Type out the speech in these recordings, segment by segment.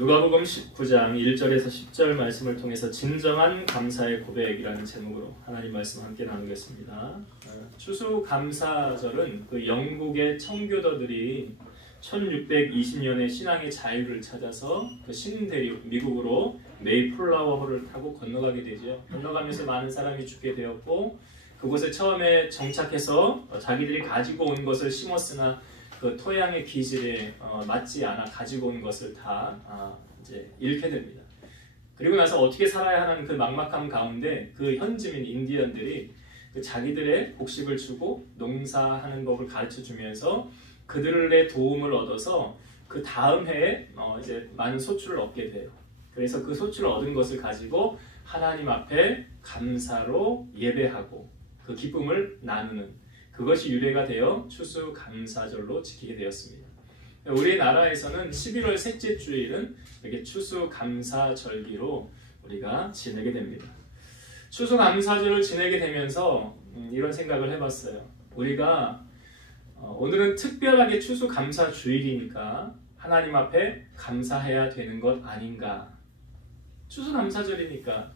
누가복음 19장 1절에서 10절 말씀을 통해서 진정한 감사의 고백이라는 제목으로 하나님 말씀 함께 나누겠습니다. 추수감사절은 그 영국의 청교도들이 1620년에 신앙의 자유를 찾아서 그 신대륙 미국으로 메이플라워호를 타고 건너가게 되죠. 건너가면서 많은 사람이 죽게 되었고, 그곳에 처음에 정착해서 자기들이 가지고 온 것을 심었으나 그 토양의 기질에 맞지 않아 가지고 온 것을 다 이제 잃게 됩니다. 그리고 나서 어떻게 살아야 하는 그 막막함 가운데 그 현지민 인디언들이 그 자기들의 곡식을 주고 농사하는 법을 가르쳐 주면서 그들의 도움을 얻어서 그 다음 해에 이제 많은 소출을 얻게 돼요. 그래서 그 소출을 얻은 것을 가지고 하나님 앞에 감사로 예배하고 그 기쁨을 나누는, 그것이 유래가 되어 추수감사절로 지키게 되었습니다. 우리나라에서는 11월 셋째 주일은 이렇게 추수감사절기로 우리가 지내게 됩니다. 추수감사절을 지내게 되면서 이런 생각을 해봤어요. 우리가 오늘은 특별하게 추수감사주일이니까 하나님 앞에 감사해야 되는 것 아닌가. 추수감사절이니까.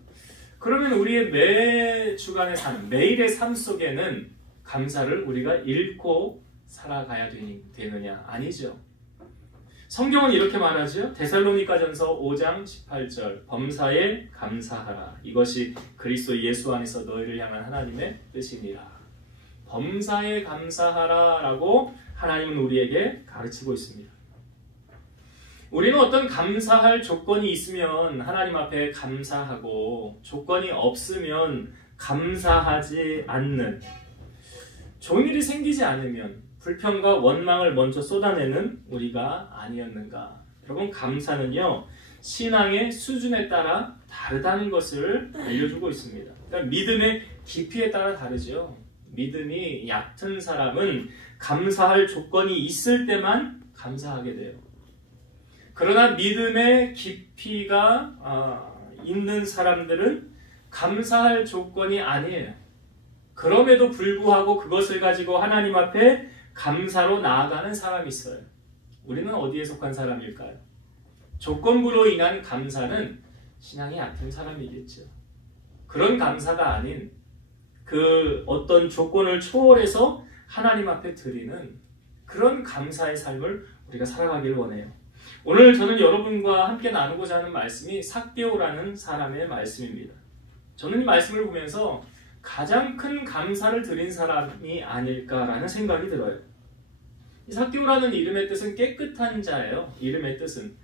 그러면 우리의 매 주간의 삶, 매일의 삶 속에는 감사를 우리가 잃고 살아가야 되느냐? 아니죠. 성경은 이렇게 말하죠. 데살로니가전서 5장 18절 범사에 감사하라. 이것이 그리스도 예수 안에서 너희를 향한 하나님의 뜻이니라. 범사에 감사하라 라고 하나님은 우리에게 가르치고 있습니다. 우리는 어떤 감사할 조건이 있으면 하나님 앞에 감사하고, 조건이 없으면 감사하지 않는, 좋은 일이 생기지 않으면 불평과 원망을 먼저 쏟아내는 우리가 아니었는가. 여러분, 감사는요 신앙의 수준에 따라 다르다는 것을 알려주고 있습니다. 그러니까 믿음의 깊이에 따라 다르죠. 믿음이 얕은 사람은 감사할 조건이 있을 때만 감사하게 돼요. 그러나 믿음의 깊이가 있는 사람들은 감사할 조건이 아니에요. 그럼에도 불구하고 그것을 가지고 하나님 앞에 감사로 나아가는 사람이 있어요. 우리는 어디에 속한 사람일까요? 조건부로 인한 감사는 신앙이 얕은 사람이겠죠. 그런 감사가 아닌 그 어떤 조건을 초월해서 하나님 앞에 드리는 그런 감사의 삶을 우리가 살아가길 원해요. 오늘 저는 여러분과 함께 나누고자 하는 말씀이 삭개오라는 사람의 말씀입니다. 저는 이 말씀을 보면서 가장 큰 감사를 드린 사람이 아닐까라는 생각이 들어요. 이 삭개오라는 이름의 뜻은 깨끗한 자예요. 이름의 뜻은.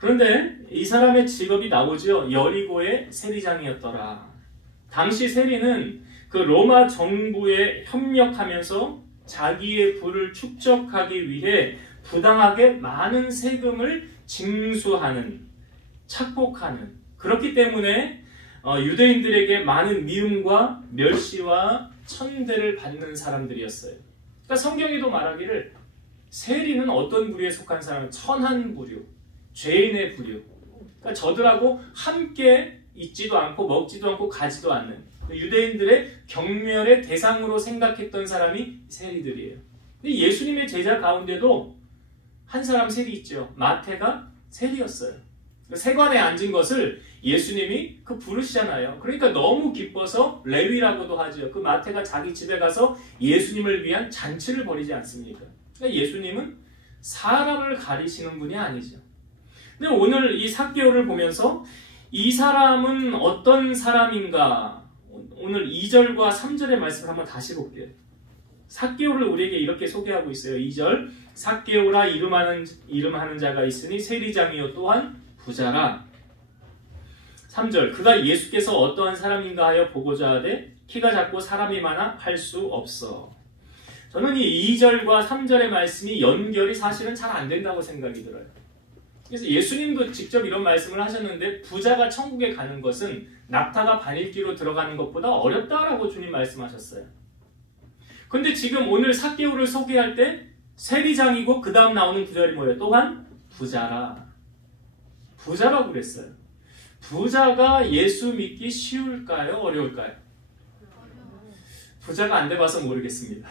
그런데 이 사람의 직업이 나오죠. 여리고의 세리장이었더라. 당시 세리는 그 로마 정부에 협력하면서 자기의 부를 축적하기 위해 부당하게 많은 세금을 징수하는, 착복하는, 그렇기 때문에 유대인들에게 많은 미움과 멸시와 천대를 받는 사람들이었어요. 그러니까 성경에도 말하기를 세리는 어떤 부류에 속한 사람은 천한 부류, 죄인의 부류. 그러니까 저들하고 함께 있지도 않고 먹지도 않고 가지도 않는 유대인들의 경멸의 대상으로 생각했던 사람이 세리들이에요. 근데 예수님의 제자 가운데도 한 사람 세리 있죠. 마태가 세리였어요. 세관에 앉은 것을 예수님이 부르시잖아요. 그러니까 너무 기뻐서 레위라고도 하죠. 그 마태가 자기 집에 가서 예수님을 위한 잔치를 벌이지 않습니까? 그러니까 예수님은 사람을 가리시는 분이 아니죠. 근데 오늘 이 삭개오를 보면서 이 사람은 어떤 사람인가? 오늘 2절과 3절의 말씀을 한번 다시 볼게요. 삭개오를 우리에게 이렇게 소개하고 있어요. 2절 삭개오라 이름하는 자가 있으니 세리장이요 또한 부자라. 3절 그가 예수께서 어떠한 사람인가 하여 보고자 하되 키가 작고 사람이 많아 할 수 없어. 저는 이 2절과 3절의 말씀이 연결이 사실은 잘 안 된다고 생각이 들어요. 그래서 예수님도 직접 이런 말씀을 하셨는데 부자가 천국에 가는 것은 낙타가 바늘귀로 들어가는 것보다 어렵다라고 주님 말씀하셨어요. 근데 지금 오늘 삭개오를 소개할 때 세리장이고 그 다음 나오는 구절이 뭐예요? 또한 부자라. 부자라고 그랬어요. 부자가 예수 믿기 쉬울까요? 어려울까요? 부자가 안 돼봐서 모르겠습니다.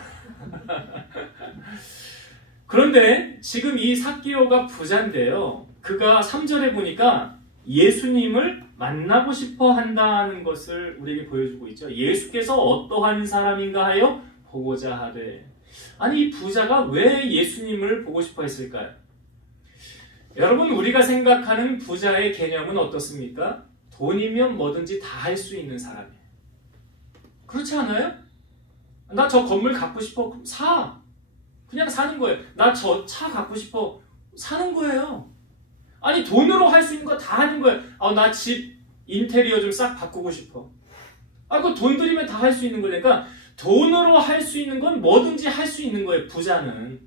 그런데 지금 이 삭개오가 부자인데요. 그가 3절에 보니까 예수님을 만나고 싶어 한다는 것을 우리에게 보여주고 있죠. 예수께서 어떠한 사람인가 하여 보고자 하되. 아니, 이 부자가 왜 예수님을 보고 싶어 했을까요? 여러분, 우리가 생각하는 부자의 개념은 어떻습니까? 돈이면 뭐든지 다 할 수 있는 사람이에요. 그렇지 않아요? 나 저 건물 갖고 싶어. 사. 그냥 사는 거예요. 나 저 차 갖고 싶어. 사는 거예요. 아니, 돈으로 할 수 있는 거 다 하는 거예요. 나 집 인테리어 좀 싹 바꾸고 싶어. 그거 돈 들이면 다 할 수 있는 거니까 돈으로 할 수 있는 건 뭐든지 할 수 있는 거예요. 부자는.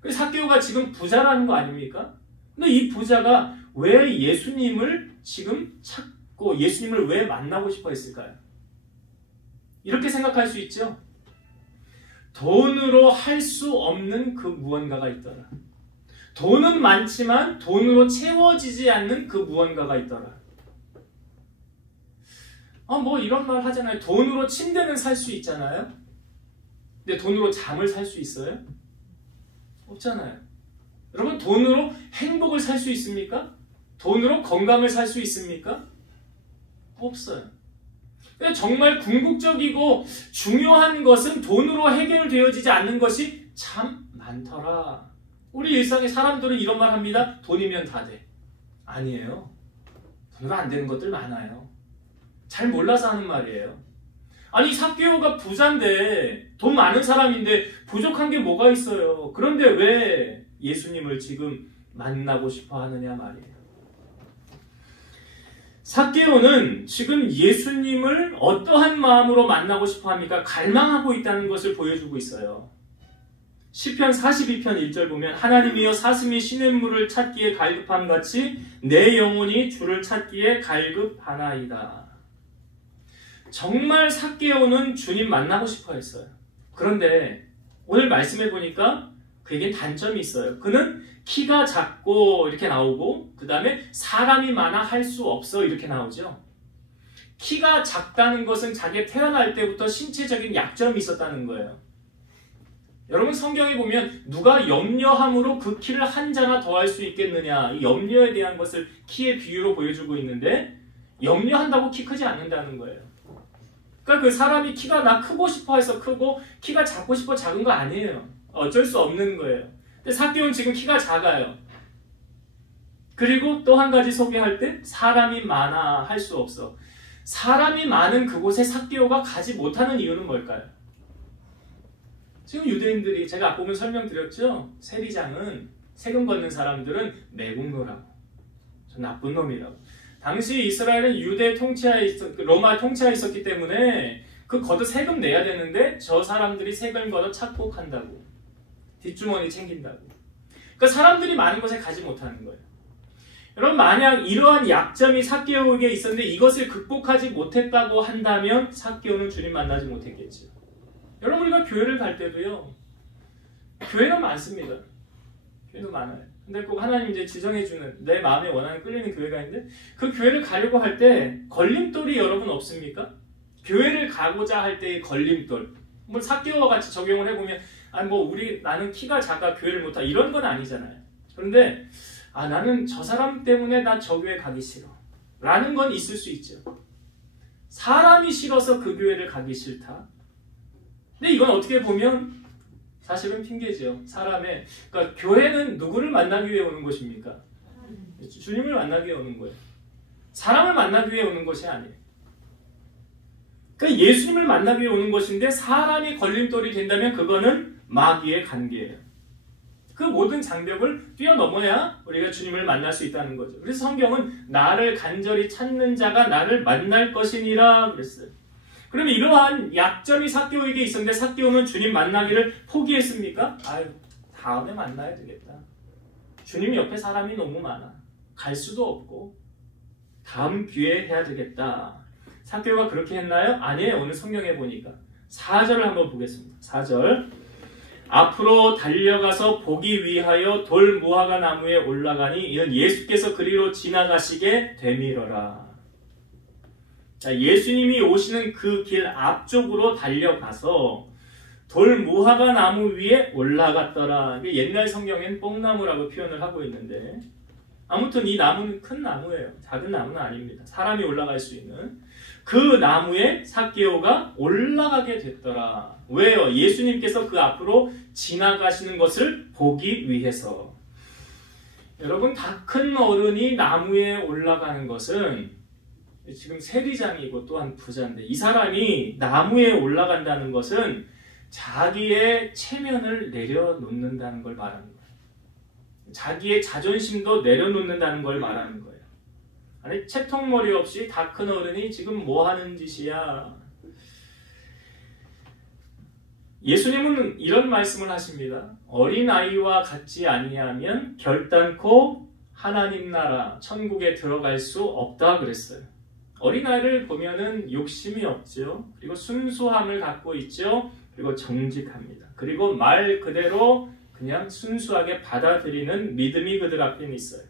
그래서 삭개오가 지금 부자라는 거 아닙니까? 근데 이 부자가 왜 예수님을 지금 찾고 예수님을 왜 만나고 싶어 했을까요? 이렇게 생각할 수 있죠. 돈으로 할 수 없는 그 무언가가 있더라. 돈은 많지만 돈으로 채워지지 않는 그 무언가가 있더라. 뭐 이런 말 하잖아요. 돈으로 침대는 살 수 있잖아요. 근데 돈으로 잠을 살 수 있어요? 없잖아요. 여러분, 돈으로 행복을 살 수 있습니까? 돈으로 건강을 살 수 있습니까? 없어요. 정말 궁극적이고 중요한 것은 돈으로 해결되어지지 않는 것이 참 많더라. 우리 일상의 사람들은 이런 말 합니다. 돈이면 다 돼. 아니에요. 돈으로 안 되는 것들 많아요. 잘 몰라서 하는 말이에요. 아니, 삭개오가 부자인데, 돈 많은 사람인데 부족한 게 뭐가 있어요. 그런데 왜 예수님을 지금 만나고 싶어 하느냐 말이에요. 삭개오는 지금 예수님을 어떠한 마음으로 만나고 싶어 합니까? 갈망하고 있다는 것을 보여주고 있어요. 시편 42편 1절 보면 하나님이여 사슴이 시냇물을 찾기에 갈급함같이 내 영혼이 주를 찾기에 갈급하나이다. 정말 삭개오는 주님 만나고 싶어 했어요. 그런데 오늘 말씀해 보니까 그에게 단점이 있어요. 그는 키가 작고 이렇게 나오고 그 다음에 사람이 많아 할 수 없어 이렇게 나오죠. 키가 작다는 것은 자기가 태어날 때부터 신체적인 약점이 있었다는 거예요. 여러분, 성경에 보면 누가 염려함으로 그 키를 한 자나 더 할 수 있겠느냐, 이 염려에 대한 것을 키의 비유로 보여주고 있는데 염려한다고 키 크지 않는다는 거예요. 그러니까 그 사람이 키가 나 크고 싶어 해서 크고 키가 작고 싶어 작은 거 아니에요. 어쩔 수 없는 거예요. 근데 삭개오는 지금 키가 작아요. 그리고 또 한 가지 소개할 때 사람이 많아 할 수 없어. 사람이 많은 그곳에 삭개오가 가지 못하는 이유는 뭘까요? 지금 유대인들이 제가 앞부분 설명드렸죠. 세리장은 세금 걷는 사람들은 매국노라고, 저 나쁜 놈이라고. 당시 이스라엘은 유대 통치하에 로마 통치하에 있었기 때문에 그 걷어 세금 내야 되는데 저 사람들이 세금 걷어 착복한다고, 뒷주머니 챙긴다고. 그러니까 사람들이 많은 곳에 가지 못하는 거예요. 여러분, 만약 이러한 약점이 삭개오에게 있었는데 이것을 극복하지 못했다고 한다면 삭개오는 주님 만나지 못했겠죠. 여러분, 우리가 교회를 갈 때도요, 교회는 많습니다. 교회도 많아요. 근데 꼭 하나님 이제 지정해주는, 내 마음에 원하는 끌리는 교회가 있는데 그 교회를 가려고 할 때 걸림돌이 여러분 없습니까? 교회를 가고자 할 때의 걸림돌. 뭐 삭개오와 같이 적용을 해보면 나는 키가 작아 교회를 못하 이런 건 아니잖아요. 그런데 나는 저 사람 때문에 나 저 교회 가기 싫어 라는 건 있을 수 있죠. 사람이 싫어서 그 교회를 가기 싫다. 근데 이건 어떻게 보면 사실은 핑계죠. 그러니까 교회는 누구를 만나기 위해 오는 것입니까? 주님을 만나기 위해 오는 거예요. 사람을 만나기 위해 오는 것이 아니에요. 그러니까 예수님을 만나기 위해 오는 것인데 사람이 걸림돌이 된다면 그거는 마귀의 관계예요. 그 모든 장벽을 뛰어넘어야 우리가 주님을 만날 수 있다는 거죠. 그래서 성경은 나를 간절히 찾는 자가 나를 만날 것이니라 그랬어요. 그러면 이러한 약점이 삭개오에게 있었는데 삭개오는 주님 만나기를 포기했습니까? 다음에 만나야 되겠다. 주님 옆에 사람이 너무 많아. 갈 수도 없고 다음 기회에 해야 되겠다. 삭개오가 그렇게 했나요? 아니에요. 오늘 성경에 보니까 4절을 한번 보겠습니다. 4절. 앞으로 달려가서 보기 위하여 돌 무화과 나무에 올라가니 이는 예수께서 그리로 지나가시게 되밀어라. 자, 예수님이 오시는 그 길 앞쪽으로 달려가서 돌무화과 나무 위에 올라갔더라. 옛날 성경엔 뽕나무라고 표현을 하고 있는데 아무튼 이 나무는 큰 나무예요. 작은 나무는 아닙니다. 사람이 올라갈 수 있는 그 나무에 삭개오가 올라가게 됐더라. 왜요? 예수님께서 그 앞으로 지나가시는 것을 보기 위해서. 여러분, 다 큰 어른이 나무에 올라가는 것은 지금 세리장이고 또한 부자인데 이 사람이 나무에 올라간다는 것은 자기의 체면을 내려놓는다는 걸 말하는 거예요. 자기의 자존심도 내려놓는다는 걸 말하는 거예요. 아니, 채통머리 없이 다 큰 어른이 지금 뭐 하는 짓이야? 예수님은 이런 말씀을 하십니다. 어린아이와 같지 아니하면 결단코 하나님 나라 천국에 들어갈 수 없다 그랬어요. 어린아이를 보면은 욕심이 없죠. 그리고 순수함을 갖고 있죠. 그리고 정직합니다. 그리고 말 그대로 그냥 순수하게 받아들이는 믿음이 그들 앞에 있어요.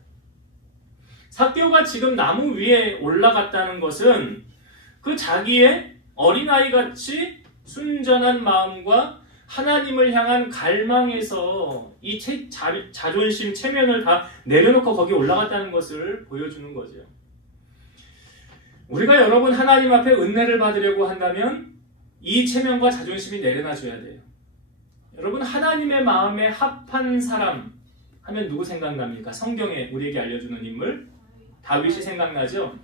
삭개오가 지금 나무 위에 올라갔다는 것은 그 자기의 어린아이같이 순전한 마음과 하나님을 향한 갈망에서 이 자존심, 체면을 다 내려놓고 거기 올라갔다는 것을 보여주는 거죠. 우리가 여러분 하나님 앞에 은혜를 받으려고 한다면 이 체면과 자존심이 내려놔줘야 돼요. 여러분, 하나님의 마음에 합한 사람 하면 누구 생각납니까? 성경에 우리에게 알려주는 인물 다윗이 생각나죠?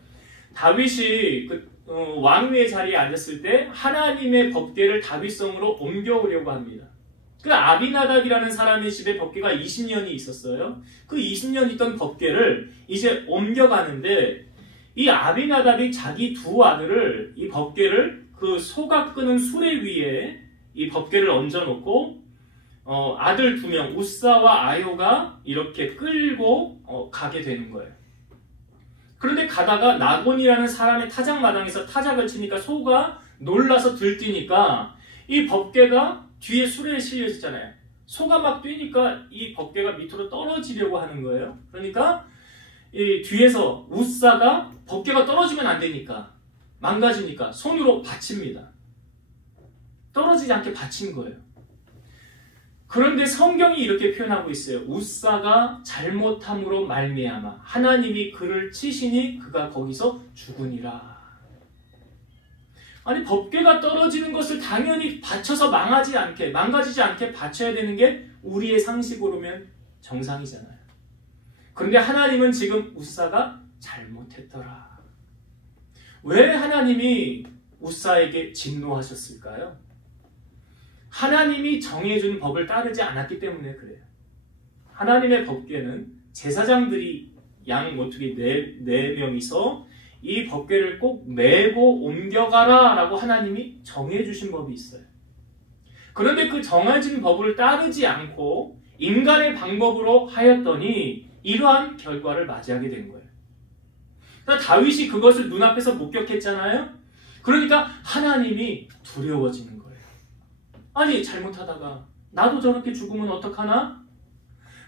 다윗이 왕위의 자리에 앉았을 때 하나님의 법궤를 다윗성으로 옮겨오려고 합니다. 그 아비나답이라는 사람의 집에 법궤가 20년이 있었어요. 그 20년 있던 법궤를 이제 옮겨가는데 이 아비나답이 자기 두 아들을 이 법궤를 그 소가 끄는 수레 위에 이 법궤를 얹어놓고 아들 2명 우사와 아요가 이렇게 끌고 가게 되는 거예요. 그런데 가다가 나곤이라는 사람의 타작마당에서 타작을 치니까 소가 놀라서 들뛰니까 이 법궤가 뒤에 수레에 실려있잖아요. 소가 막 뛰니까 이 법궤가 밑으로 떨어지려고 하는 거예요. 그러니까 이 뒤에서 우사가 법궤가 떨어지면 안 되니까 망가지니까 손으로 받칩니다. 떨어지지 않게 받친 거예요. 그런데 성경이 이렇게 표현하고 있어요. 우사가 잘못함으로 말미암아 하나님이 그를 치시니 그가 거기서 죽으니라. 아니, 법궤가 떨어지는 것을 당연히 받쳐서 망가지지 않게 받쳐야 되는 게 우리의 상식으로면 정상이잖아요. 그런데 하나님은 지금 우사가 잘못했더라. 왜 하나님이 우사에게 진노하셨을까요? 하나님이 정해준 법을 따르지 않았기 때문에 그래요. 하나님의 법궤는 제사장들이 양 모퉁이 4명이서 이 법궤를 꼭 메고 옮겨가라 라고 하나님이 정해주신 법이 있어요. 그런데 그 정해진 법을 따르지 않고 인간의 방법으로 하였더니 이러한 결과를 맞이하게 된 거예요. 그러니까 다윗이 그것을 눈앞에서 목격했잖아요. 그러니까 하나님이 두려워지는 거예요. 아니, 잘못하다가 나도 저렇게 죽으면 어떡하나?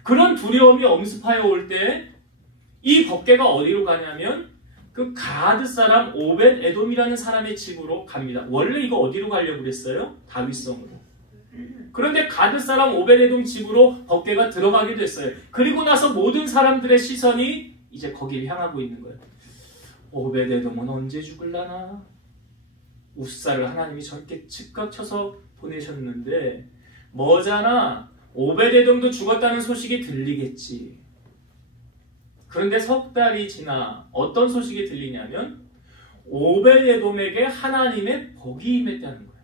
그런 두려움이 엄습하여 올 때 이 법궤가 어디로 가냐면 그 가드 사람 오벳 에돔이라는 사람의 집으로 갑니다. 원래 이거 어디로 가려고 그랬어요? 다윗성으로. 그런데 가드 사람 오벳 에돔 집으로 법궤가 들어가게 됐어요. 그리고 나서 모든 사람들의 시선이 이제 거기를 향하고 있는 거예요. 오벳 에돔은 언제 죽을라나? 우사를 하나님이 저렇게 즉각 쳐서 보내셨는데 뭐잖아. 오벳 에돔도 죽었다는 소식이 들리겠지. 그런데 석 달이 지나 어떤 소식이 들리냐면 오벳 에돔에게 하나님의 복이 임했다는 거예요.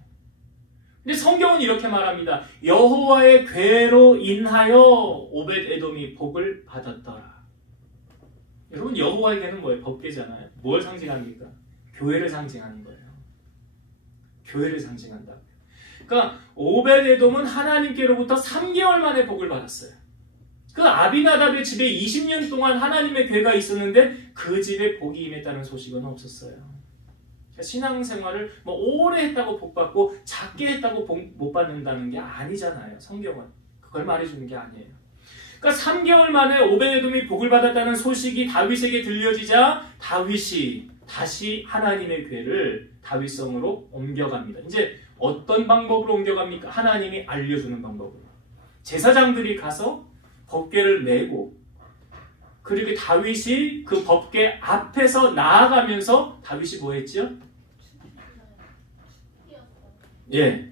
근데 성경은 이렇게 말합니다. 여호와의 궤로 인하여 오벳 에돔이 복을 받았더라. 여러분, 여호와의 궤는 뭐예요? 법궤잖아요. 뭘 상징합니까? 교회를 상징하는 거예요. 교회를 상징한다. 그러니까 오벳 에돔은 하나님께로부터 3개월 만에 복을 받았어요. 그 아비나답의 집에 20년 동안 하나님의 궤가 있었는데 그 집에 복이 임했다는 소식은 없었어요. 그러니까 신앙생활을 뭐 오래 했다고 복 받고 작게 했다고 복 못 받는다는 게 아니잖아요. 성경은 그걸 말해주는 게 아니에요. 그러니까 3개월 만에 오벳 에돔이 복을 받았다는 소식이 다윗에게 들려지자 다윗이 다시 하나님의 궤를 다윗성으로 옮겨갑니다. 이제 어떤 방법으로 옮겨갑니까? 하나님이 알려주는 방법으로. 제사장들이 가서 법궤를 메고, 그리고 다윗이 그 법궤 앞에서 나아가면서 다윗이 뭐 했죠? 예.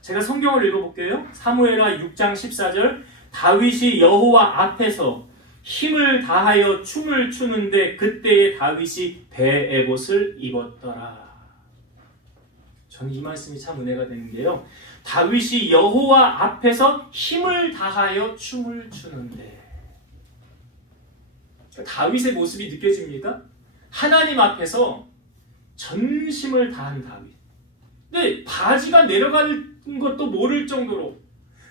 제가 성경을 읽어볼게요. 사무엘하 6장 14절. 다윗이 여호와 앞에서 힘을 다하여 춤을 추는데 그때에 다윗이 베에봇을 입었더라. 저는 이 말씀이 참 은혜가 되는데요. 다윗이 여호와 앞에서 힘을 다하여 춤을 추는데, 다윗의 모습이 느껴집니까? 하나님 앞에서 전심을 다한 다윗. 근데 바지가 내려가는 것도 모를 정도로,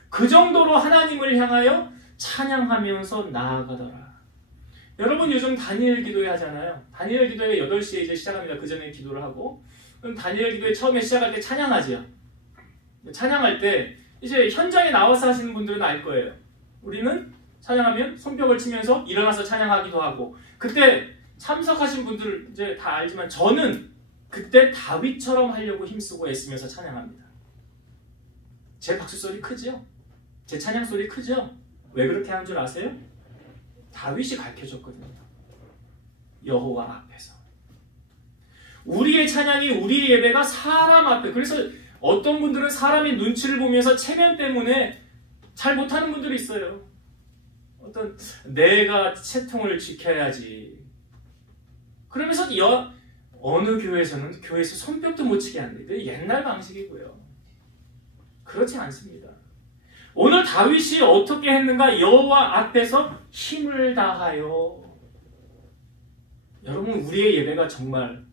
그 정도로 하나님을 향하여 찬양하면서 나아가더라. 여러분 요즘 다니엘 기도회 하잖아요. 다니엘 기도회 8시에 이제 시작합니다. 그 전에 기도를 하고. 그럼 다니엘 기도회 처음에 시작할 때 찬양하죠. 찬양할 때 이제 현장에 나와서 하시는 분들은 알 거예요. 우리는 찬양하면 손뼉을 치면서 일어나서 찬양하기도 하고, 그때 참석하신 분들 이제 다 알지만 저는 그때 다윗처럼 하려고 힘쓰고 애쓰면서 찬양합니다. 제 박수 소리 크죠? 제 찬양 소리 크죠? 왜 그렇게 하는 줄 아세요? 다윗이 가르쳐줬거든요. 여호와 앞에서. 우리의 찬양이, 우리의 예배가 사람 앞에, 그래서 어떤 분들은 사람의 눈치를 보면서 체면 때문에 잘 못하는 분들이 있어요. 어떤 내가 채통을 지켜야지. 그러면서 어느 교회에서는 교회에서 손뼉도 못 치게 한대요. 옛날 방식이고요. 그렇지 않습니다. 오늘 다윗이 어떻게 했는가? 여호와 앞에서 힘을 다하여. 여러분, 우리의 예배가 정말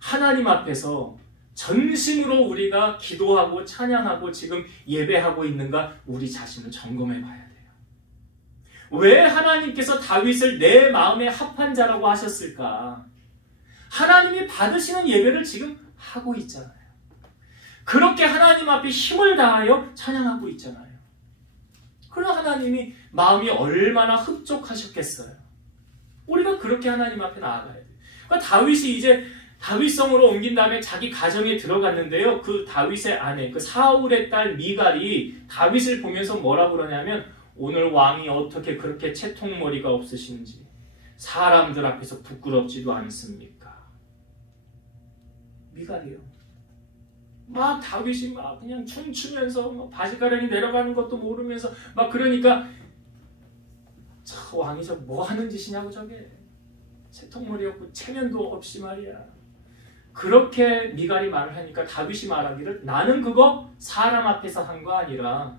하나님 앞에서 전심으로 우리가 기도하고 찬양하고 지금 예배하고 있는가? 우리 자신을 점검해 봐야 돼요. 왜 하나님께서 다윗을 내 마음에 합한 자라고 하셨을까? 하나님이 받으시는 예배를 지금 하고 있잖아요. 그렇게 하나님 앞에 힘을 다하여 찬양하고 있잖아요. 그러나 하나님이 마음이 얼마나 흡족하셨겠어요. 우리가 그렇게 하나님 앞에 나아가야 돼요. 그러니까 다윗이 이제 다윗성으로 옮긴 다음에 자기 가정에 들어갔는데요. 그 다윗의 아내, 그 사울의 딸 미갈이 다윗을 보면서 뭐라 그러냐면, 오늘 왕이 어떻게 그렇게 채통머리가 없으신지 사람들 앞에서 부끄럽지도 않습니까? 미갈이요. 막 다윗이 막 그냥 춤추면서 막 바지가랑이 내려가는 것도 모르면서 막 그러니까, 저 왕이 저 뭐 하는 짓이냐고, 저게 채통머리 없고 체면도 없이 말이야. 그렇게 미갈이 말을 하니까 다윗이 말하기를, 나는 그거 사람 앞에서 한 거 아니라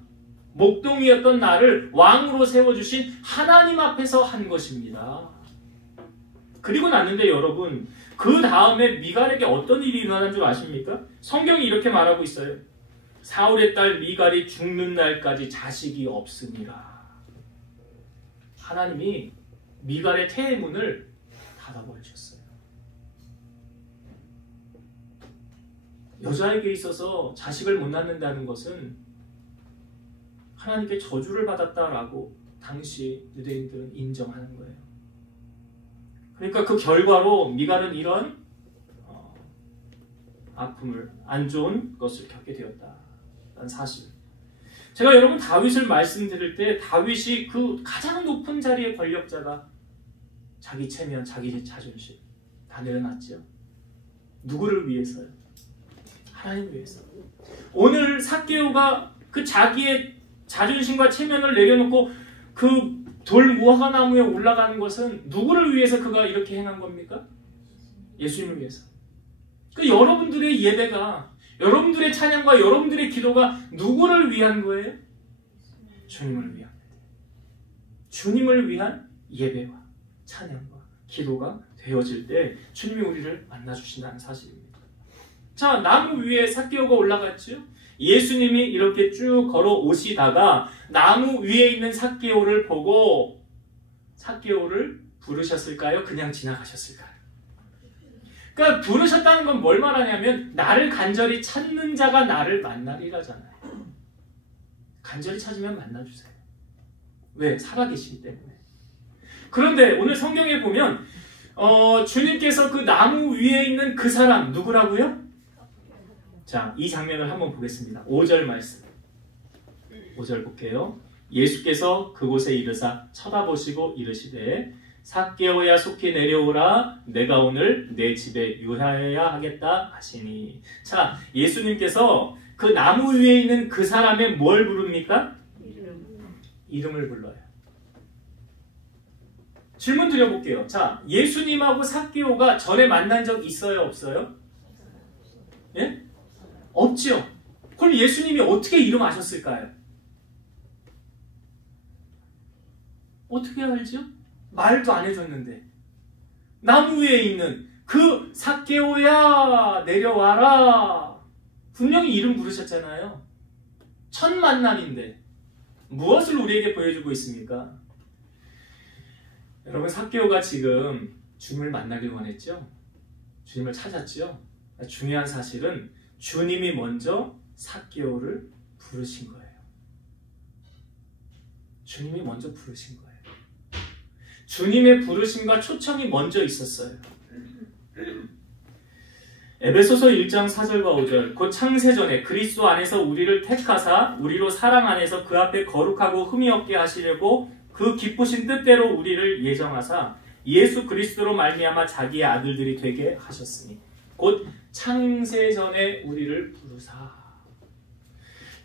목동이었던 나를 왕으로 세워주신 하나님 앞에서 한 것입니다. 그리고 났는데 여러분, 그 다음에 미갈에게 어떤 일이 일어난 줄 아십니까? 성경이 이렇게 말하고 있어요. 사울의 딸 미갈이 죽는 날까지 자식이 없으니라. 하나님이 미갈의 태의 문을 닫아버리셨어요. 여자에게 있어서 자식을 못 낳는다는 것은 하나님께 저주를 받았다라고 당시 유대인들은 인정하는 거예요. 그러니까 그 결과로 미갈은 이런 아픔을, 안 좋은 것을 겪게 되었다는 사실. 제가 여러분 다윗을 말씀드릴 때, 다윗이 그 가장 높은 자리의 권력자가 자기 체면, 자기 자존심 다 내려놨죠. 누구를 위해서요? 하나님 위해서. 오늘 삭개오가 그 자기의 자존심과 체면을 내려놓고 그 돌 무화과나무에 올라가는 것은 누구를 위해서 그가 이렇게 행한 겁니까? 예수님을 위해서. 그 여러분들의 예배가, 여러분들의 찬양과 여러분들의 기도가 누구를 위한 거예요? 주님을 위한 거예요. 주님을 위한 예배와 찬양과 기도가 되어질 때 주님이 우리를 만나주신다는 사실입니다. 자, 나무 위에 삭개오가 올라갔죠. 예수님이 이렇게 쭉 걸어오시다가 나무 위에 있는 삭개오를 보고 삭개오를 부르셨을까요? 그냥 지나가셨을까요? 그러니까 부르셨다는 건 뭘 말하냐면, 나를 간절히 찾는 자가 나를 만나리라잖아요. 간절히 찾으면 만나주세요. 왜? 살아계시기 때문에. 그런데 오늘 성경에 보면 주님께서 그 나무 위에 있는 그 사람 누구라고요? 자, 이 장면을 한번 보겠습니다. 5절 말씀. 5절 볼게요. 예수께서 그곳에 이르사 쳐다보시고 이르시되 삭개오야 속히 내려오라 내가 오늘 내 집에 유하여야 하겠다 하시니. 자, 예수님께서 그 나무 위에 있는 그 사람의 뭘 부릅니까? 이름을 불러요. 질문 드려볼게요. 자, 예수님하고 삭개오가 전에 만난 적 있어요? 없어요? 예? 없죠. 그럼 예수님이 어떻게 이름 아셨을까요? 어떻게 알죠? 말도 안 해줬는데. 나무 위에 있는 그 삭개오야 내려와라. 분명히 이름 부르셨잖아요. 첫 만남인데 무엇을 우리에게 보여주고 있습니까? 여러분, 삭개오가 지금 주님을 만나길 원했죠? 주님을 찾았죠? 중요한 사실은 주님이 먼저 삭개오를 부르신 거예요. 주님이 먼저 부르신 거예요. 주님의 부르심과 초청이 먼저 있었어요. 에베소서 1장 4절과 5절. 곧 창세전에 그리스도 안에서 우리를 택하사 우리로 사랑 안에서 그 앞에 거룩하고 흠이 없게 하시려고 그 기쁘신 뜻대로 우리를 예정하사 예수 그리스도로 말미암아 자기의 아들들이 되게 하셨으니. 곧 창세전에 우리를 부르사.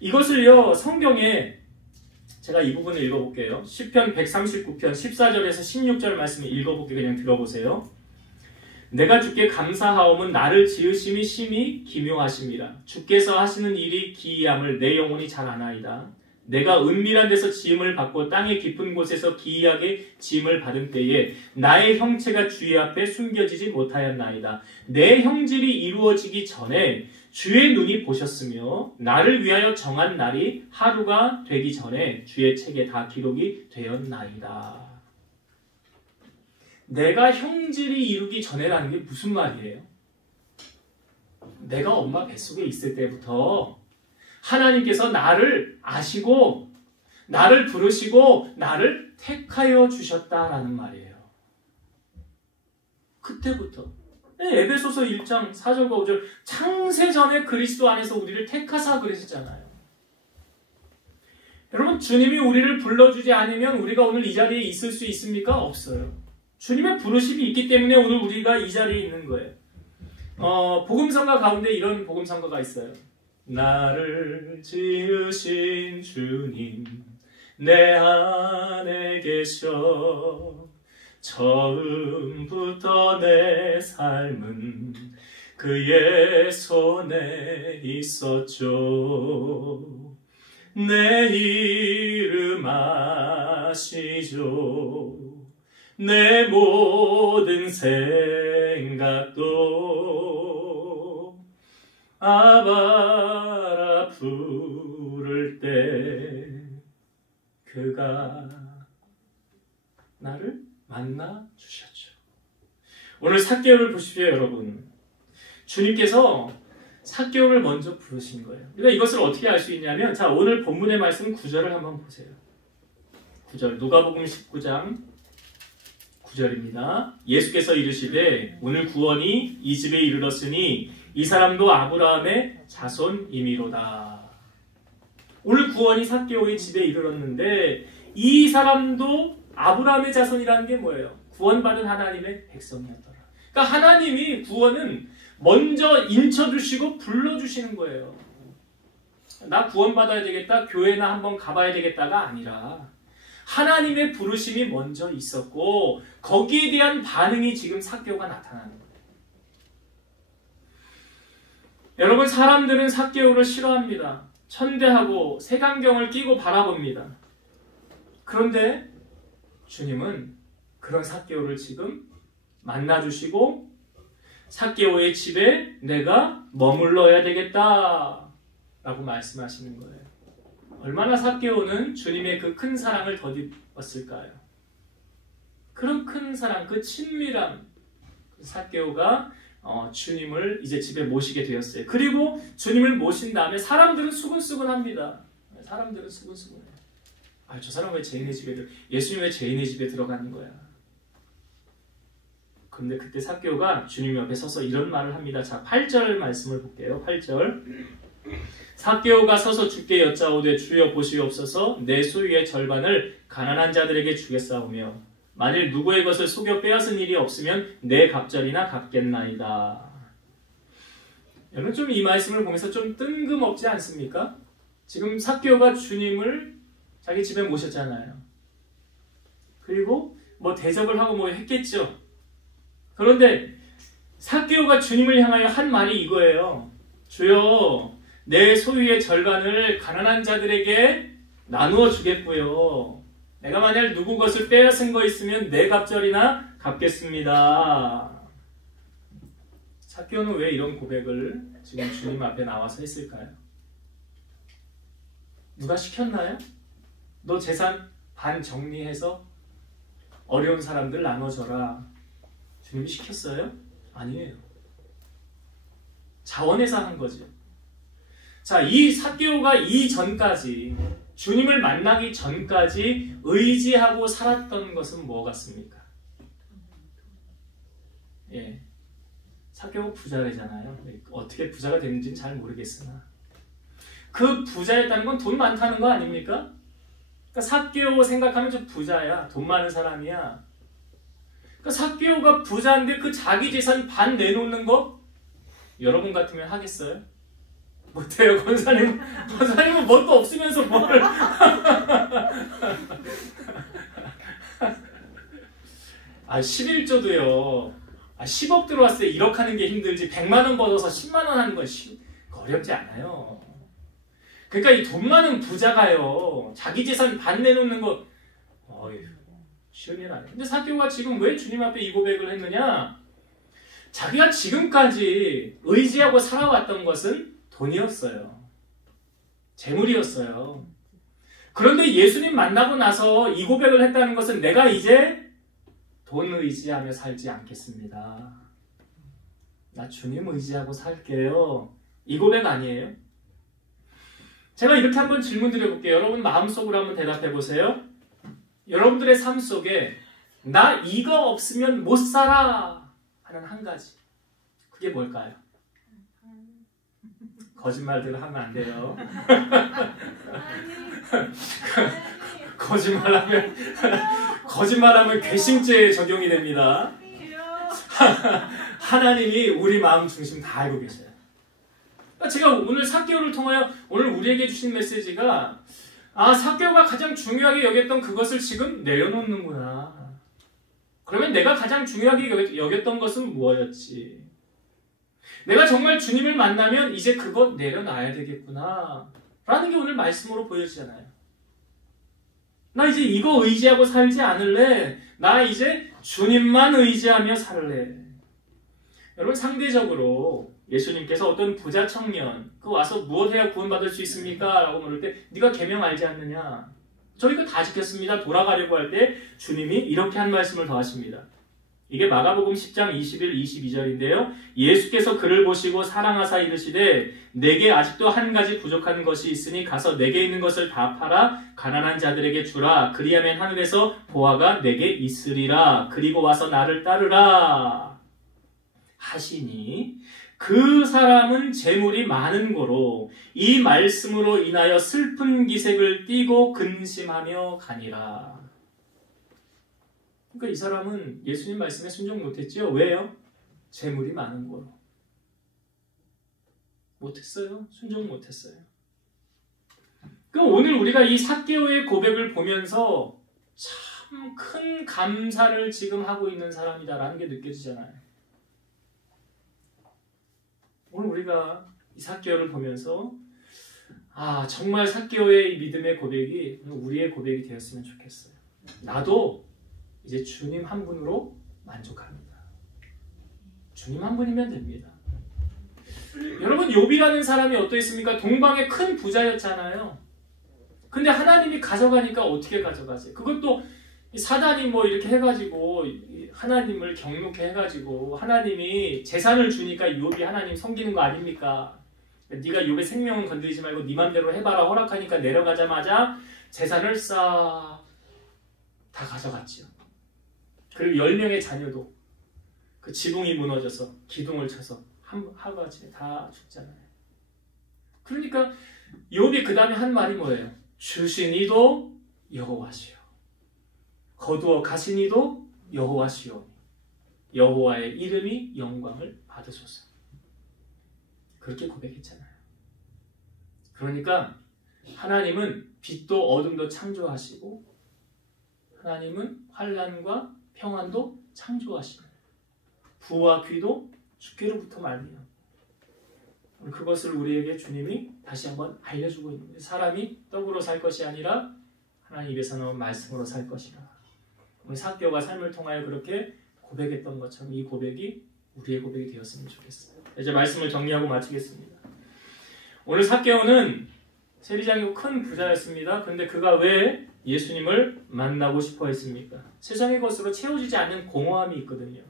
이것을요, 성경에 제가 이 부분을 읽어볼게요. 시편 139편 14절에서 16절 말씀을 읽어볼게요. 그냥 들어보세요. 내가 주께 감사하오면 나를 지으심이 심히 기묘하심이라. 주께서 하시는 일이 기이함을 내 영혼이 잘 아나이다. 내가 은밀한 데서 지음을 받고 땅의 깊은 곳에서 기이하게 지음을 받은 때에 나의 형체가 주의 앞에 숨겨지지 못하였나이다. 내 형질이 이루어지기 전에 주의 눈이 보셨으며 나를 위하여 정한 날이 하루가 되기 전에 주의 책에 다 기록이 되었나이다. 내가 형질이 이루기 전에라는 게 무슨 말이에요? 내가 엄마 뱃속에 있을 때부터 하나님께서 나를 아시고 나를 부르시고 나를 택하여 주셨다라는 말이에요. 그때부터. 에베소서 1장 4절과 5절 창세전에 그리스도 안에서 우리를 택하사 그러셨잖아요. 여러분, 주님이 우리를 불러주지 않으면 우리가 오늘 이 자리에 있을 수 있습니까? 없어요. 주님의 부르심이 있기 때문에 오늘 우리가 이 자리에 있는 거예요. 복음성가 가운데 이런 복음성가가 있어요. 나를 지으신 주님 내 안에 계셔 처음부터 내 삶은 그의 손에 있었죠. 내 이름 아시죠. 내 모든 생각도 아바라 부를 때 그가 나를 만나 주셨죠. 오늘 삭개오를 보십시오, 여러분. 주님께서 삭개오를 먼저 부르신 거예요. 그러니까 이것을 어떻게 알 수 있냐면, 자, 오늘 본문의 말씀 9절을 한번 보세요. 9절, 누가복음 19장 9절입니다. 예수께서 이르시되 오늘 구원이 이 집에 이르렀으니 이 사람도 아브라함의 자손이미로다. 오늘 구원이 삭개오의 집에 이르렀는데 이 사람도 아브라함의 자손이라는 게 뭐예요? 구원받은 하나님의 백성이었더라. 그러니까 하나님이 구원은 먼저 인쳐주시고 불러주시는 거예요. 나 구원받아야 되겠다, 교회나 한번 가봐야 되겠다가 아니라 하나님의 부르심이 먼저 있었고 거기에 대한 반응이 지금 삭개오가 나타나는 거예요. 여러분, 사람들은 삭개오를 싫어합니다. 천대하고 색안경을 끼고 바라봅니다. 그런데 주님은 그런 삭개오를 지금 만나주시고 삭개오의 집에 내가 머물러야 되겠다 라고 말씀하시는 거예요. 얼마나 삭개오는 주님의 그 큰 사랑을 덧입었을까요? 그런 큰 사랑, 그 친밀함, 삭개오가 주님을 이제 집에 모시게 되었어요. 그리고 주님을 모신 다음에 사람들은 수근수근합니다. 사람들은 수근수근해요. 저 사람 왜 죄인의 집에 예수님 왜 죄인의 집에 들어가는 거야? 그런데 그때 삭개오가 주님 옆에 서서 이런 말을 합니다. 자, 8절 말씀을 볼게요. 8절. 삭개오가 서서 주께 여짜오되 주여 보시옵소서 내 소유의 절반을 가난한 자들에게 주겠사오며 만일 누구의 것을 속여 빼앗은 일이 없으면 내 갑절이나 갚겠나이다. 여러분 좀 이 말씀을 보면서 좀 뜬금없지 않습니까? 지금 삭개오가 주님을 자기 집에 모셨잖아요. 그리고 뭐 대접을 하고 뭐 했겠죠. 그런데 삭개오가 주님을 향하여 한 말이 이거예요. 주여 내 소유의 절반을 가난한 자들에게 나누어 주겠고요. 내가 만약 누구 것을 빼앗은 거 있으면 내 갑절이나 갚겠습니다. 삭개오는 왜 이런 고백을 지금 주님 앞에 나와서 했을까요? 누가 시켰나요? 너 재산 반 정리해서 어려운 사람들 나눠줘라. 주님이 시켰어요? 아니에요. 자원해서 한 거죠. 자, 이 삭개오가 이전까지 주님을 만나기 전까지 의지하고 살았던 것은 뭐 같습니까? 예, 삭개오 부자래잖아요. 어떻게 부자가 됐는지는 잘 모르겠으나 그 부자였다는 건 돈 많다는 거 아닙니까? 그러니까 삭개오 생각하면 좀 부자야. 돈 많은 사람이야. 그러니까 삭개오가 부자인데 그 자기 재산 반 내놓는 거 여러분 같으면 하겠어요? 못해요. 권사님은 뭣도 없으면서 뭘 아 11조도요 10억 들어왔을 때 1억 하는 게 힘들지 100만 원 벌어서 10만 원 하는 건 어렵지 않아요. 그러니까 이 돈 많은 부자가요 자기 재산 반 내놓는 거 쉬운 일 아니에요. 근데 삭개오가 지금 왜 주님 앞에 이 고백을 했느냐? 자기가 지금까지 의지하고 살아왔던 것은 돈이었어요. 재물이었어요. 그런데 예수님 만나고 나서 이 고백을 했다는 것은 내가 이제 돈 의지하며 살지 않겠습니다. 나 주님 의지하고 살게요. 이 고백 아니에요? 제가 이렇게 한번 질문 드려볼게요. 여러분 마음속으로 한번 대답해 보세요. 여러분들의 삶 속에 나 이거 없으면 못 살아 하는 한 가지. 그게 뭘까요? 거짓말들 하면 안 돼요. 거짓말하면 괘씸죄에 적용이 됩니다. 하나님이 우리 마음 중심 다 알고 계셔요. 제가 오늘 삭개오를 통하여 오늘 우리에게 주신 메시지가 삭개오가 가장 중요하게 여겼던 그것을 지금 내려놓는구나. 그러면 내가 가장 중요하게 여겼던 것은 무엇이었지? 내가 정말 주님을 만나면 이제 그것 내려놔야 되겠구나 라는 게 오늘 말씀으로 보여지잖아요. 나 이제 이거 의지하고 살지 않을래. 나 이제 주님만 의지하며 살래. 여러분 상대적으로 예수님께서 어떤 부자 청년 그 와서 무엇 해야 구원받을 수 있습니까? 라고 물을 때 네가 계명 알지 않느냐? 저희가 다 지켰습니다. 돌아가려고 할 때 주님이 이렇게 한 말씀을 더 하십니다. 이게 마가복음 10장 21, 22절인데요. 예수께서 그를 보시고 사랑하사 이르시되 내게 아직도 한 가지 부족한 것이 있으니 가서 내게 있는 것을 다 팔아 가난한 자들에게 주라. 그리하면 하늘에서 보화가 내게 있으리라. 그리고 와서 나를 따르라 하시니 그 사람은 재물이 많은 고로 이 말씀으로 인하여 슬픈 기색을 띠고 근심하며 가니라. 그러니까 이 사람은 예수님 말씀에 순종 못했죠. 왜요? 재물이 많은 거로. 못했어요. 순종 못했어요. 그럼 오늘 우리가 이 삭개오의 고백을 보면서 참 큰 감사를 지금 하고 있는 사람이다라는 게 느껴지잖아요. 오늘 우리가 이 삭개오를 보면서 정말 삭개오의 믿음의 고백이 우리의 고백이 되었으면 좋겠어요. 나도 이제 주님 한 분으로 만족합니다. 주님 한 분이면 됩니다. 여러분 욥이라는 사람이 어떠했습니까? 동방의 큰 부자였잖아요. 근데 하나님이 가져가니까 어떻게 가져가지? 그것도 사단이 뭐 이렇게 해가지고 하나님을 경록해 해가지고 하나님이 재산을 주니까 욥이 하나님 섬기는 거 아닙니까? 네가 욥의 생명은 건드리지 말고 네 맘대로 해봐라 허락하니까 내려가자마자 재산을 싹 다 가져갔지요. 그리고 10명의 자녀도 그 지붕이 무너져서 기둥을 쳐서 하루아침에 다 죽잖아요. 그러니까 욥이 그 다음에 한 말이 뭐예요? 주신 이도 여호와시요, 거두어 가신 이도 여호와시요, 여호와의 이름이 영광을 받으소서. 그렇게 고백했잖아요. 그러니까 하나님은 빛도 어둠도 창조하시고, 하나님은 환난과 평안도 창조하시고, 부와 귀도 주께로부터 말미암아. 그것을 우리에게 주님이 다시 한번 알려주고 있는 거예요. 사람이 떡으로 살 것이 아니라 하나님 입에서 나온 말씀으로 살 것이라. 우리 삭개오가 삶을 통하여 그렇게 고백했던 것처럼 이 고백이 우리의 고백이 되었으면 좋겠어요. 이제 말씀을 정리하고 마치겠습니다. 오늘 삭개오는 세리장이고 큰 부자였습니다. 그런데 그가 왜 예수님을 만나고 싶어 했습니까? 세상의 것으로 채워지지 않는 공허함이 있거든요.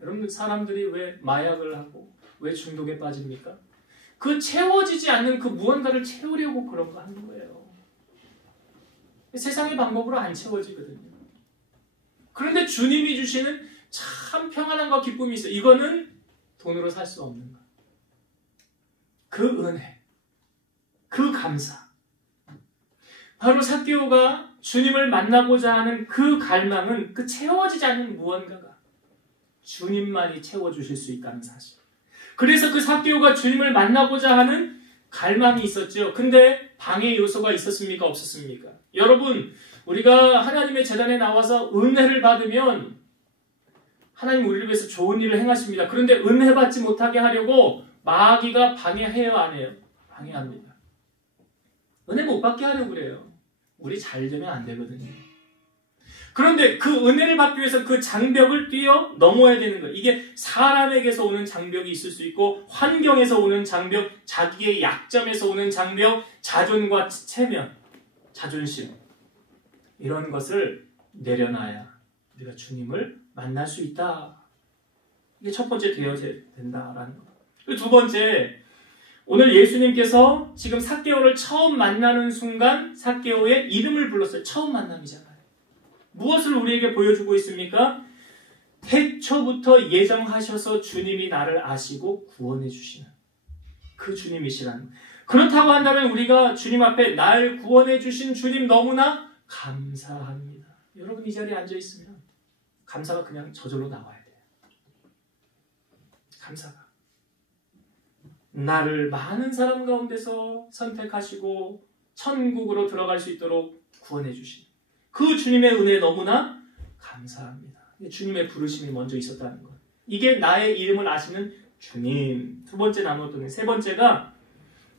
여러분, 사람들이 왜 마약을 하고 왜 중독에 빠집니까? 그 채워지지 않는 그 무언가를 채우려고 그런 거 하는 거예요. 세상의 방법으로 안 채워지거든요. 그런데 주님이 주시는 참 평안함과 기쁨이 있어요. 이거는 돈으로 살 수 없는 것. 그 은혜, 그 감사. 바로 삭개오가 주님을 만나고자 하는 그 갈망은 그 채워지지 않는 무언가가 주님만이 채워주실 수 있다는 사실. 그래서 그 삭개오가 주님을 만나고자 하는 갈망이 있었죠. 근데 방해 요소가 있었습니까? 없었습니까? 여러분, 우리가 하나님의 제단에 나와서 은혜를 받으면 하나님 우리를 위해서 좋은 일을 행하십니다. 그런데 은혜 받지 못하게 하려고 마귀가 방해해요, 안 해요? 방해합니다. 은혜 못 받게 하려고 그래요. 우리 잘 되면 안 되거든요. 그런데 그 은혜를 받기 위해서 그 장벽을 뛰어 넘어야 되는 거예요. 이게 사람에게서 오는 장벽이 있을 수 있고, 환경에서 오는 장벽, 자기의 약점에서 오는 장벽, 자존과 체면, 자존심, 이런 것을 내려놔야 우리가 주님을 만날 수 있다. 이게 첫 번째 되어야 된다라는 거. 그리고 두 번째, 오늘 예수님께서 지금 삭개오를 처음 만나는 순간 삭개오의 이름을 불렀어요. 처음 만남이잖아요. 무엇을 우리에게 보여주고 있습니까? 태초부터 예정하셔서 주님이 나를 아시고 구원해 주시는 그 주님이시라는. 그렇다고 한다면 우리가 주님 앞에 날 구원해 주신 주님 너무나 감사합니다. 여러분, 이 자리에 앉아 있으면 감사가 그냥 저절로 나와야 돼요. 감사가. 나를 많은 사람 가운데서 선택하시고 천국으로 들어갈 수 있도록 구원해 주신 그 주님의 은혜에 너무나 감사합니다. 주님의 부르심이 먼저 있었다는 것. 이게 나의 이름을 아시는 주님. 두 번째 나누었던, 세 번째가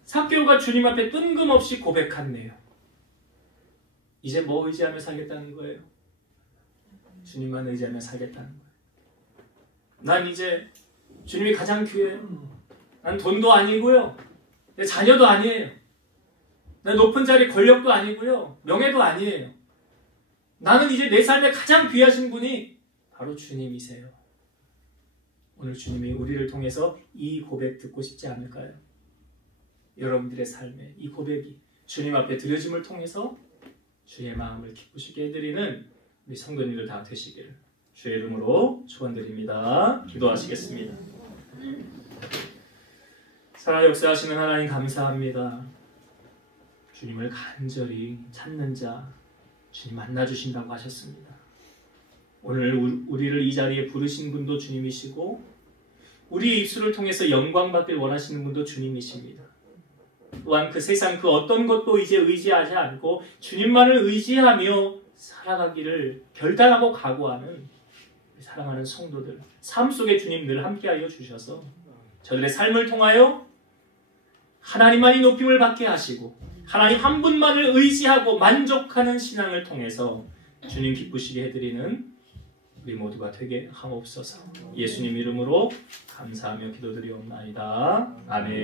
삭개오가 주님 앞에 뜬금없이 고백한 내용. 이제 뭐 의지하며 살겠다는 거예요? 주님만 의지하며 살겠다는 거예요. 난 이제 주님이 가장 귀해요. 난 돈도 아니고요, 내 자녀도 아니에요, 난 높은 자리 권력도 아니고요, 명예도 아니에요. 나는 이제 내 삶에 가장 귀하신 분이 바로 주님이세요. 오늘 주님이 우리를 통해서 이 고백 듣고 싶지 않을까요? 여러분들의 삶에 이 고백이 주님 앞에 드려짐을 통해서 주의 마음을 기쁘시게 해드리는 우리 성도님들 다 되시기를 주의 이름으로 축원드립니다. 기도하시겠습니다. 살아 역사하시는 하나님 감사합니다. 주님을 간절히 찾는 자 주님 만나주신다고 하셨습니다. 오늘 우리를 이 자리에 부르신 분도 주님이시고, 우리 입술을 통해서 영광받길 원하시는 분도 주님이십니다. 또한 그 세상 그 어떤 것도 이제 의지하지 않고 주님만을 의지하며 살아가기를 결단하고 각오하는 사랑하는 성도들, 삶 속에 주님 늘 함께하여 주셔서 저들의 삶을 통하여 하나님만이 높임을 받게 하시고 하나님 한 분만을 의지하고 만족하는 신앙을 통해서 주님 기쁘시게 해드리는 우리 모두가 되게 하옵소서. 예수님 이름으로 감사하며 기도드리옵나이다. 아멘.